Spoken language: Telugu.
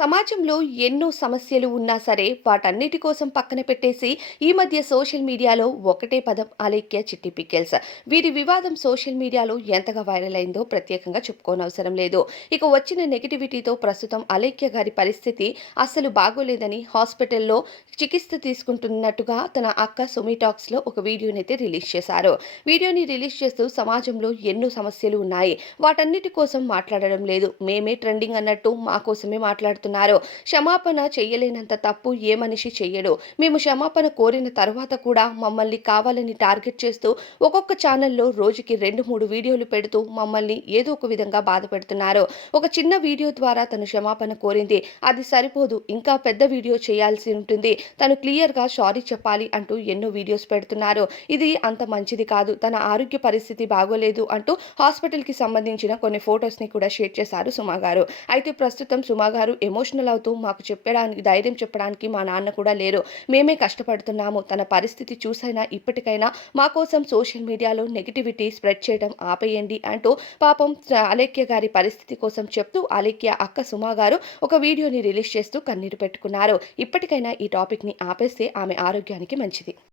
సమాజంలో ఎన్నో సమస్యలు ఉన్నా సరే వాటన్నిటి కోసం పక్కన పెట్టేసి ఈ మధ్య సోషల్ మీడియాలో ఒకటే పదం అలేఖ్య చిట్టి పికెల్స్. వీరి వివాదం సోషల్ మీడియాలో ఎంతగా వైరల్ అయిందో ప్రత్యేకంగా చెప్పుకోనవసరం లేదు. ఇక వచ్చిన నెగిటివిటీతో ప్రస్తుతం అలేఖ్య గారి పరిస్థితి అస్సలు బాగోలేదని హాస్పిటల్లో చికిత్స తీసుకుంటున్నట్టుగా తన అక్క సుమిటాక్స్లో ఒక వీడియోనైతే రిలీజ్ చేశారు. వీడియోని రిలీజ్ చేస్తూ సమాజంలో ఎన్నో సమస్యలు ఉన్నాయి. వాటన్నిటి కోసం మాట్లాడడం లేదు. మేమే ట్రెండింగ్ అన్నట్టు మా కోసమే మాట్లాడుతున్నారు క్షమాపణ చెయ్యలేనంత తప్పు ఏ మనిషి చెయ్యడు. మేము క్షమాపణ కోరిన తర్వాత కూడా మమ్మల్ని కావాలని టార్గెట్ చేస్తూ ఒక్కొక్క ఛానల్లో రోజుకి రెండు మూడు వీడియోలు పెడుతూ మమ్మల్ని ఏదో ఒక విధంగా బాధ పెడుతున్నారు. ఒక చిన్న వీడియో ద్వారా తను క్షమాపణ కోరింది. అది సరిపోదు. ఇంకా పెద్ద వీడియో చేయాల్సి ఉంటుంది. తను క్లియర్గా సారీ చెప్పాలి అంటూ ఎన్నో వీడియోస్ పెడుతున్నారు. ఇది అంత మంచిది కాదు. తన ఆరోగ్య పరిస్థితి బాగోలేదు అంటూ హాస్పిటల్కి సంబంధించిన కొన్ని ఫొటోస్ని కూడా షేర్ చేశారు సుమా గారు. అయితే ప్రస్తుతం సుమా గారు ఎమోషనల్ అవుతూ మాకు చెప్పడానికి ధైర్యం చెప్పడానికి మా నాన్న కూడా లేరు. మేమే కష్టపడుతున్నాము. తన పరిస్థితి చూసైనా ఇప్పటికైనా మా కోసం సోషల్ మీడియాలో నెగిటివిటీ స్ప్రెడ్ చేయడం ఆపేయండి అంటూ పాపం అలేఖ్య గారి పరిస్థితి కోసం చెప్తూ అలేఖ్య అక్క సుమా గారు ఒక వీడియోని రిలీజ్ చేస్తూ కన్నీరు పెట్టుకున్నారు. ఇప్పటికైనా ఈ టాపిక్ని ఆపేస్తే ఆమె ఆరోగ్యానికి మంచిది.